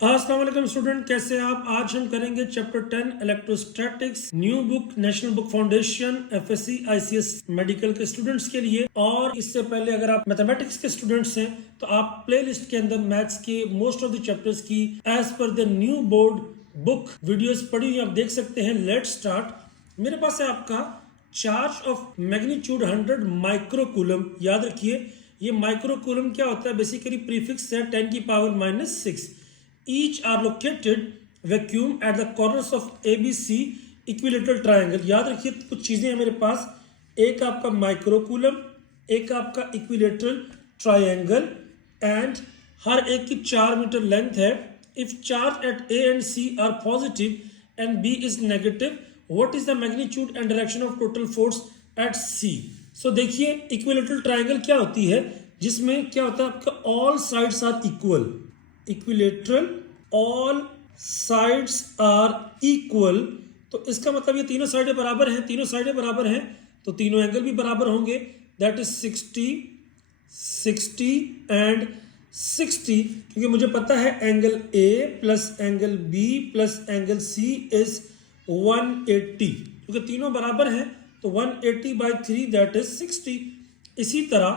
अस्सलाम वालेकुम स्टूडेंट, कैसे हैं आप। आज हम करेंगे chapter 10 electrostatics, new book, national book foundation, FSc ICS medical के स्टूडेंट्स के लिए। और इससे पहले अगर आप मैथमेटिक्स के स्टूडेंट्स हैं तो आप प्लेलिस्ट के अंदर मैथ्स के मोस्ट ऑफ द चैप्टर्स की as per the new board book videos पढ़ी हुई आप देख सकते हैं। Let's start. मेरे पास है आपका चार्ज ऑफ मैग्नीट्यूड 100 माइक्रोकूलम। याद रखिए ये माइक्रोकूलम क्या होता है, बेसिकली प्रीफिक्स है 10 की power -6। Each are located vacuum at the corners of ABC equilateral triangle। याद रखिए कुछ चीजें हैं मेरे पास, एक आपका माइक्रोकूलम, एक आपका इक्विलेटरल ट्रायंगल एंड हर एक की 4 मीटर लेंथ है। If charge at A and C are positive and B is negative, what is the magnitude and direction of total force at C. So देखिए इक्विलेटरल ट्रायंगल क्या होती है, जिसमें क्या होता है आपका all sides are equal. Equilateral all sides are equal, तो इसका मतलब ये तीनों साइडें बराबर हैं। तीनों साइडें बराबर हैं तो तीनों एंगल भी बराबर होंगे। दैट इज 60, 60 एंड 60, क्योंकि मुझे पता है angle A plus angle B plus angle C is 180, क्योंकि तीनों बराबर हैं तो 180/3 दैट इज 60। इसी तरह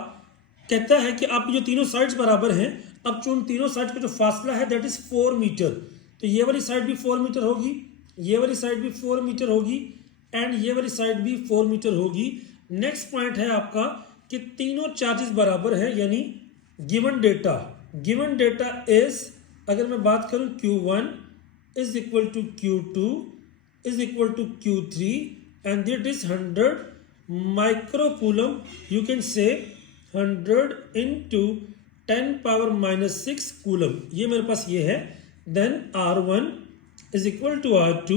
कहता है कि आप जो तीनों साइड्स बराबर हैं, अब जो उन तीनों साइड का जो फासला है दैट इज 4 मीटर, तो ये वाली साइड भी 4 मीटर होगी, ये वाली साइड भी 4 मीटर होगी एंड ये वाली साइड भी 4 मीटर होगी। नेक्स्ट पॉइंट है आपका कि तीनों चार्जेस बराबर है, यानी गिवन डेटा इज, अगर मैं बात करूं Q1 is equal to Q2 is equal to Q3 and that is 100 microcoulomb. You can say 100 into 10 power -6 coulomb, ये मेरे पास ये है। Then R1 is equal to R2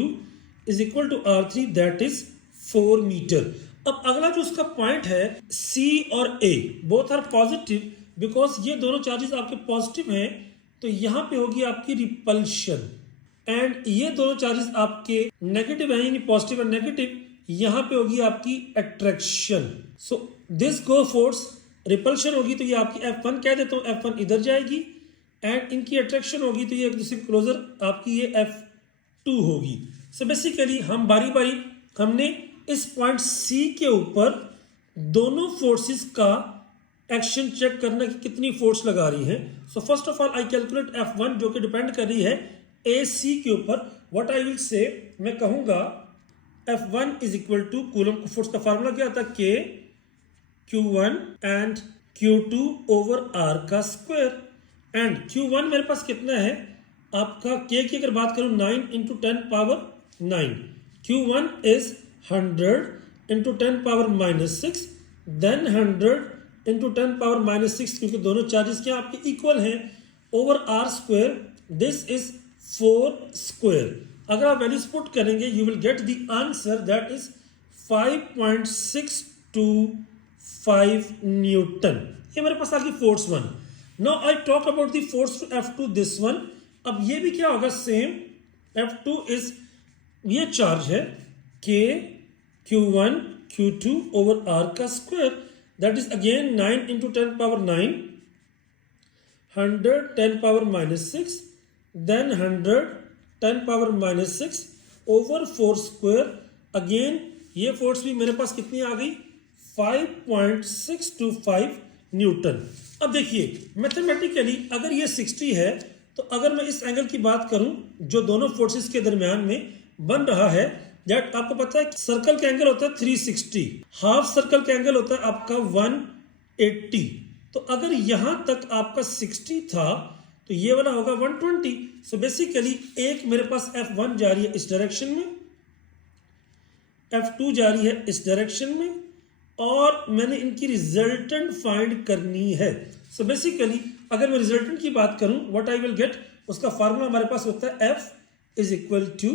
is equal to R3 that is 4 metre. अब अगला जो उसका point है, C और A both are positive, because ये दोनों चार्जेस आपके पॉजिटिव हैं तो यहां पे होगी आपकी रिपल्शन, एंड ये दोनों चार्जेस आपके नेगेटिव है यानी पॉजिटिव एंड नेगेटिव, यहां पे होगी आपकी attraction. So this go force, repulsion होगी तो ये आपकी F1 कह देता हूं, F1 इधर जाएगी एंड इनकी अट्रैक्शन होगी तो ये एक दूसरे के क्लोजर आपकी ये F2 होगी। सो बेसिकली हम बारी बारी हमने इस पॉइंट C के ऊपर दोनों फोर्सेस का एक्शन चेक करना कि कितनी फोर्स लगा रही है। So first of all I calculate F1 जो कि डिपेंड कर रही है AC के ऊपर। व्हाट आई विल से, मैं कहूंगा F1 is equal to coulomb force का फार्मूला क्या था, K Q1 and Q2 over R का स्क्वायर। एंड Q1 मेरे पास कितना है आपका, K की अगर बात करूं 9 into 10 power 9, Q1 is 100 into 10 power -6, then 100 into 10 power -6, क्योंकि दोनों चार्जेस क्या आपके इक्वल हैं, over R square, this is 4 square. अगर आप वैल्यूज पुट करेंगे you will get the answer that is 5.625 newton. ये मेरे पास आ गई force 1। Now I talk about the force two F2, this one. अब ये भी क्या होगा, सेम F2 इज, ये चार्ज है K Q1 Q2 over R का square, that is again 9 into 10 power 9, 100 10 power -6, then 100 10 power -6 over 4 square. Again ये force भी मेरे पास कितनी आ गई, 5.625 न्यूटन। अब देखिए मैथमेटिकली अगर ये 60 है तो अगर मैं इस एंगल की बात करूं जो दोनों फोर्सेस के दरमियान में बन रहा है, दैट आपको पता है सर्कल का एंगल होता है 360, हाफ सर्कल का एंगल होता है आपका 180। तो अगर यहां तक आपका 60 था तो ये वाला होगा 120। सो बेसिकली एक मेरे पास F1 जा रही है इस डायरेक्शन में, F2 जा रही है इस डायरेक्शन में, और मैंने इनकी रिजल्टेंट फाइंड करनी है। सो बेसिकली अगर मैं रिजल्टेंट की बात करूं, व्हाट आई विल गेट, उसका फार्मूला हमारे पास होता है F इज इक्वल टू,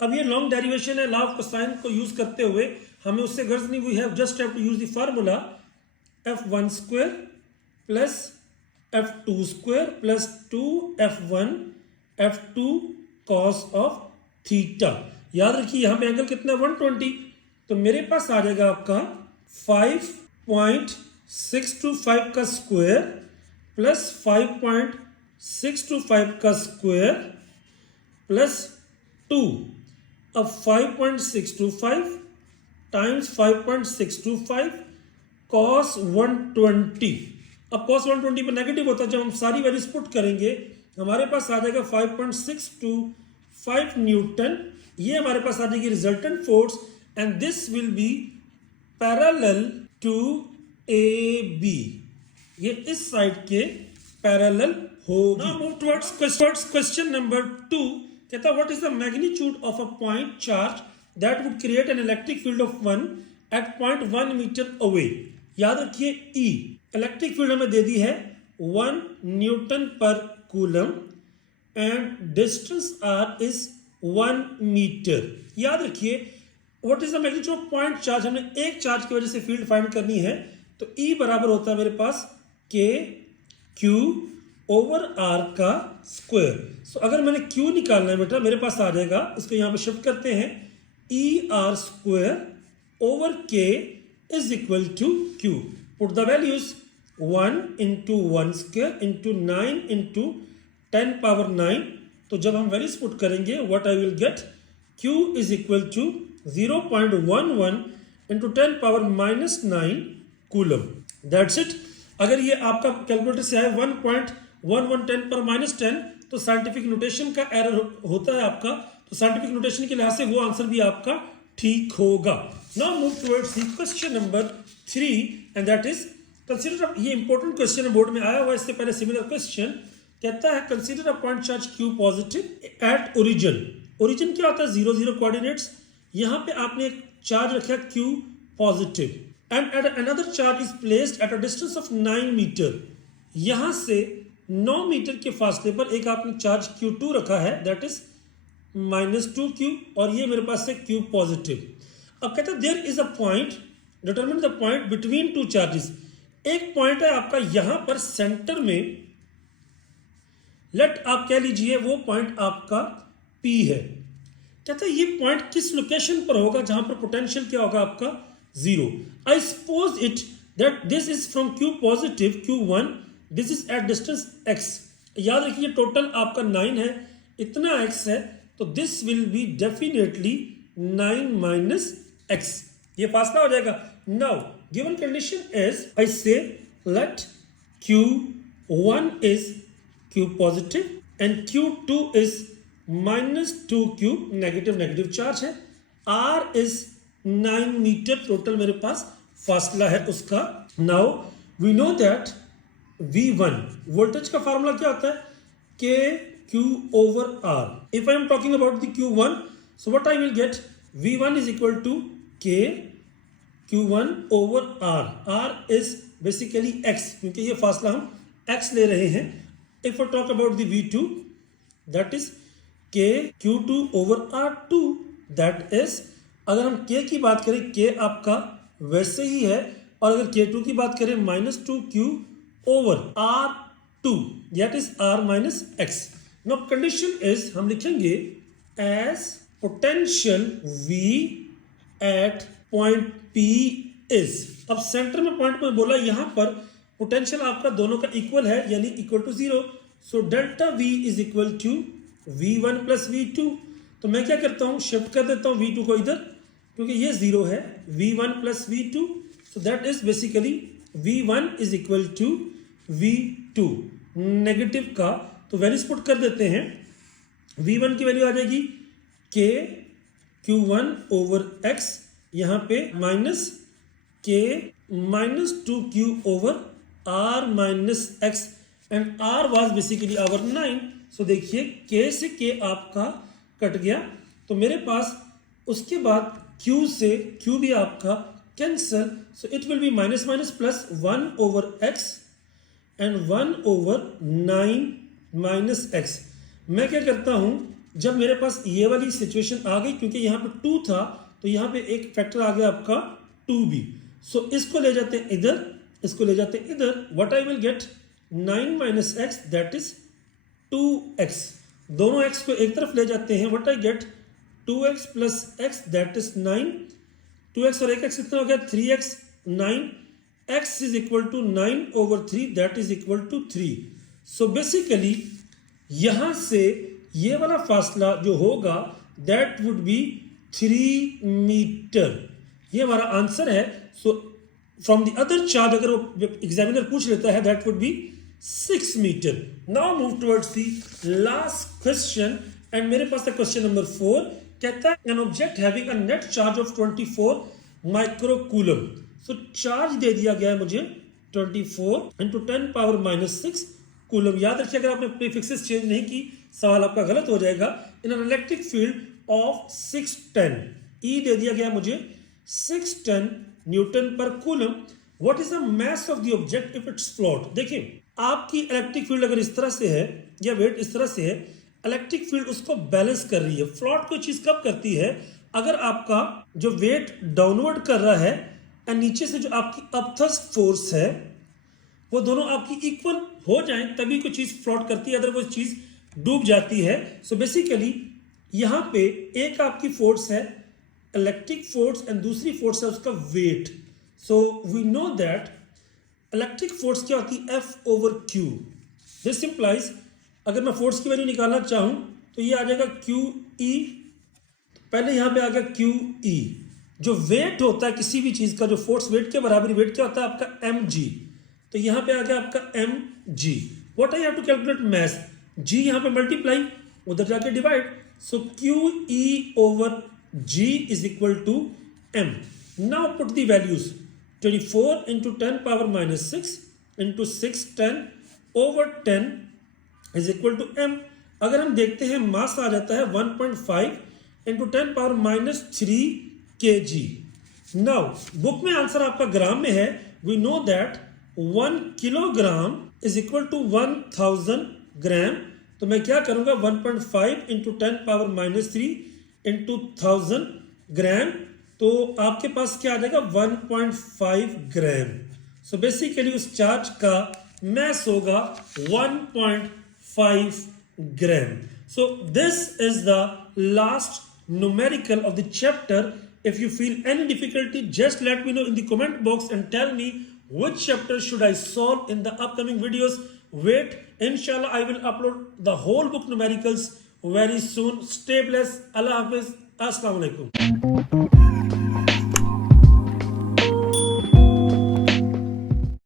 अब ये लॉन्ग डेरिवेशन है, लॉ ऑफ कोसाइन को यूज करते हुए हमें उससे गर्ज नहीं, we have just have to use the formula F1 square plus F2 square plus 2F1 F2 cos of theta. याद रखिए यहां पे एंगल कितना है 120, तो मेरे पास आ जाएगा आपका 5.625 का स्क्वायर प्लस 6 to 5 का स्क्वायर प्लस 2। अब 5.625 टाइम्स 5.625 cos 120। अब cos 120 पर नेगेटिव होता है, जब हम सारी वैल्यूज पुट करेंगे हमारे पास आ जाएगा 5.625 न्यूटन। ये हमारे पास आ जाएगी resultant force and this will be parallel to AB। ये इस साइड के पैरेलल होगी। Now move towards question number 2। कहता है what is the magnitude of a point charge that would create an electric field of 1 at point 1 metre away. याद रखिए E electric field हमें दे दी है 1 न्यूटन पर coulomb and distance R is 1 metre. याद रखिए what is the magnitude of point charge, हमने एक charge की वजह से फील्ड फाइंड करनी है, तो E बराबर होता है मेरे पास K Q ओवर R का स्क्वायर। सो अगर मैंने Q निकालना है बेटा, मेरे पास आ जाएगा, इसको यहाँ पे शिफ्ट करते हैं, ER square over K is equal to Q। Put the values 1 into 1 square into 9 into 10 power 9। तो जब हम वैल्यूज पुट करेंगे what I will get, Q is equal to 0.11 into 10 power -9 coulomb. That's it. अगर ये आपका calculator से आए 1.1110 पर -10 तो साइंटिफिक नोटेशन का एरर होता है आपका, तो साइंटिफिक नोटेशन के लिहाज से वो आंसर भी आपका ठीक होगा। Now move towards the question number 3 and that is consider. ये इंपॉर्टेंट क्वेश्चन है, बोर्ड में आया हुआ, इससे पहले सिमिलर क्वेश्चन कहता है consider a point charge Q positive at origin. Origin क्या होता है, 0 0 कोऑर्डिनेट्स। यहाँ पे आपने एक चार्ज रखा Q positive and at another charge is placed at a distance of 9 metre. यहां से 9 मीटर के फासले पर एक आपने चार्ज Q2 रखा है दैट इज -2Q और ये मेरे पास है Q पॉजिटिव। अब कहते हैं there is a point, determine the point between two charges. एक पॉइंट है आपका यहां पर सेंटर में, लेट आप कह लीजिए वो पॉइंट आपका P है। कहते हैं ये पॉइंट किस लोकेशन पर होगा जहां पर पोटेंशियल क्या होगा आपका 0। I suppose it that this is from Q positive Q1, this is at distance x। याद रखिए टोटल आपका 9 है, इतना x है, तो this will be definitely 9 minus x। ये फासला हो जाएगा। Now given condition is I say let Q1 is Q positive and Q2 is -2Q negative, negative charge है। R इज 9 मीटर टोटल मेरे पास फासला है उसका। Now we know that V1 voltage का फार्मूला क्या होता है, K Q over R। If I am talking about the Q1, so what I will get, V1 is equal to K Q1 over R। R is basically X, क्योंकि ये फासला हम X ले रहे हैं। If I talk about the V2, that is K Q2 over R2, that is, अगर हम K की बात करें, K आपका वैसे ही है, और अगर K2 की बात करें -2Q over R2, that is R minus X। Now condition is हम लिखेंगे as potential V at point P is। अब सेंटर में पॉइंट में बोला, यहां पर पोटेंशियल आपका दोनों का इक्वल है यानी equal to 0। So delta V is equal to V1 plus V2। तो मैं क्या करता हूं, शिफ्ट कर देता हूं V2 को इधर, क्योंकि ये 0 है, V1 plus V2। So that is basically V1 is equal to V2 negative का, तो वैल्यूज पुट कर देते हैं। V1 की वैल्यू आ जाएगी K Q1 ओवर X, यहाँ पे minus K -2Q over R minus X and R was basically our 9। So देखिए K से K आपका कट गया, तो मेरे पास उसके बाद Q से Q भी आपका cancel. So it will be minus minus plus 1 over X and 1 over 9 minus X। मैं क्या करता हूं, जब मेरे पास ये वाली सिचुएशन आ गई, क्योंकि यहाँ पे 2 था तो यहाँ पे एक फैक्टर आ गया आपका 2b। सो इसको ले जाते हैं इधर, इसको ले जाते हैं इधर, what I will gate 9 minus X that is 2x। दोनों x को एक तरफ ले जाते हैं, what I get 2x plus x that is 9। 2x और 1x कितना हो गया 3x, 9। x is equal to 9 over 3 that is equal to 3। So basically यहां से ये वाला फासला जो होगा दैट वुड बी 3 मीटर। ये हमारा आंसर है। So from the other charge अगर वो एग्जामिनर पूछ लेता है that would be 6 metre. Now move towards the last question and मेरे पास है क्वेश्चन नंबर 4। कहता है an object having a net charge of 24 microcoulomb. So charge दे दिया गया है मुझे 24 इंटू 10 पावर -6 कूलम। याद रखिए अगर आपने प्रीफिक्सेस चेंज नहीं की सवाल आपका गलत हो जाएगा। In an electric field of 610 ई दे दिया गया मुझे 610 न्यूटन पर coulomb. What is the mass of the object if it's float. देखिए आपकी इलेक्ट्रिक फील्ड अगर इस तरह से है या वेट इस तरह से है, इलेक्ट्रिक फील्ड उसको बैलेंस कर रही है। फ्लोट कोई चीज कब करती है, अगर आपका जो वेट डाउनवर्ड कर रहा है और नीचे से जो आपकी अपथस्ट फोर्स है वो दोनों आपकी इक्वल हो जाएं तभी कोई चीज फ्लोट करती है, अदरवाइज चीज डूब जाती है। सो बेसिकली यहां पे एक आपकी फोर्स है इलेक्ट्रिक फोर्स एंड दूसरी फोर्स है उसका weight. So we know that electric force क्या होती है F over Q। This implies अगर मैं फोर्स की वैल्यू निकालना चाहूं तो ये आ जाएगा QE। पहले यहां पे आ गया QE। जो वेट होता है किसी भी चीज का, जो फोर्स वेट के बराबर वेट क्या होता है आपका mg। तो यहां पे आ गया आपका mg। What I have to calculate mass, g यहां पे मल्टीप्लाई उधर जाके divide. So QE over g is equal to m। Now put the values 24 into 10 power -6 into 610 over 10 is equal to m। अगर हम देखते हैं मास आ जाता है 1.5 into 10 power -3 kg। Now book में आंसर आपका ग्राम में है। We know that 1 kilogram is equal to 1000 gram. तो मैं क्या करूंगा 1.5 इंटू 10 पावर -3 इंटू 1000 ग्राम, तो आपके पास क्या आ जाएगा 1.5 ग्राम। सो बेसिकली उस चार्ज का मैस होगा 1.5 gram. So this is the last numerical of the chapter. If you feel any difficulty, just let me know in the comment box and tell me which chapter should I solve in the upcoming videos. Wait, inshallah I will upload the whole book numericals very soon. Stay blessed. Allah Hafiz. Assalamu alaikum.